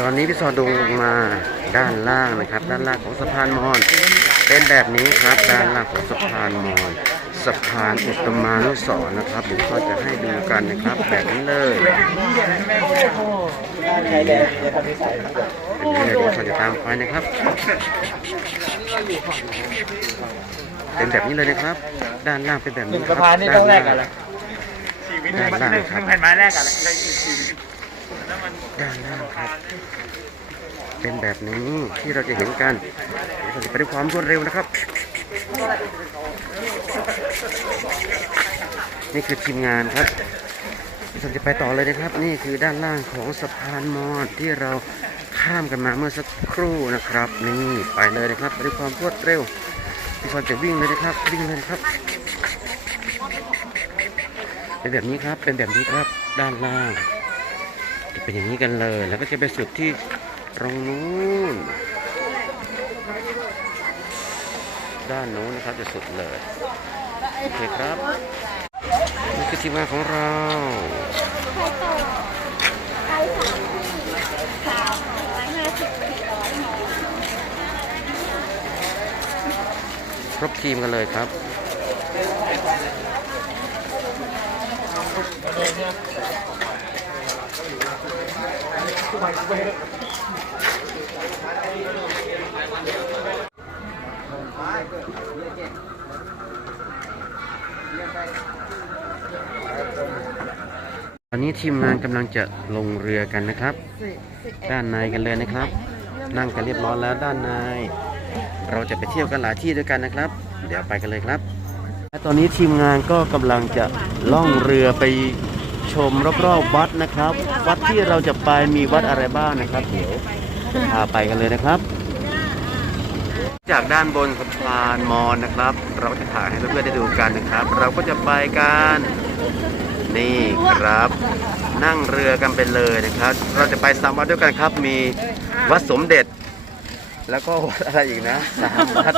ตอนนี้พี่ซอดูมาด้านล่างนะครับ ด้านล่างของสะพานมอญเป็นแบบนี้ครับด้านล่างของสะพานมอญสะพานอุตมานุสรณ์นะครับเดี๋ยวก็จะให้ดูกันนะครับแบบนี้เลยชายแดนจะทำนิสัยเป็นเรื่องเดี๋ยวเราจะตามไปนะครับ เป็นแบบนี้เลยนะครับ ด้านล่างเป็นแบบหนึ่นี้งครัสะพานนี่ต้องแลกกันด้าละด้านล่างครับ แผ่นไม้แลกกันละด้านล่างครับ เป็นแบบนี้ที่เราจะเห็นกันเราจะไปด้วยความรวดเร็วนะครับ นี่คือทีมงานครับเราจะไปต่อเลยนะครับ นี่คือด้านล่างของสะพานมอญที่เราข้ามกันมาเมื่อสักครู่นะครับ นี่ไปเลยนะครับไปด้วยความรวดเร็วพี่ซอนจะวิ่งเลยนะครับ วิ่งเลยนะครับ เป็นแบบนี้ครับเป็นแบบนี้ครับด้านล่าง จะเป็นอย่างนี้กันเลย แล้วก็จะไปสุดที่ตรงนู้น ด้านนู้นนะครับจะสุดเลย โอเคครับ นี่คือทีมาของเราครบทีมกันเลยครับ ตอนนี้ทีมงานกำลังจะลงเรือกันนะครับ ด้านในกันเลยนะครับ นั่งกันเรียบร้อยแล้วด้านในเราจะไปเที่ยวกันหลายที่ด้วยกันนะครับ เดี๋ยวไปกันเลยครับและตอนนี้ทีมงานก็กำลังจะล่องเรือไป ชมรอบๆวัดนะครับ วัดที่เราจะไปมีวัดอะไรบ้างนะครับ เดี๋ยวพาไปกันเลยนะครับ จากด้านบนสะพานมอญนะครับ เราจะถ่ายให้เพื่อนๆได้ดูกันนะครับ เราก็จะไปกันนี่ครับ นั่งเรือกันไปเลยนะครับ เราจะไปสามวัดด้วยกันครับ มีวัดสมเด็จ แล้วก็วัดอะไรอีกนะสามวัด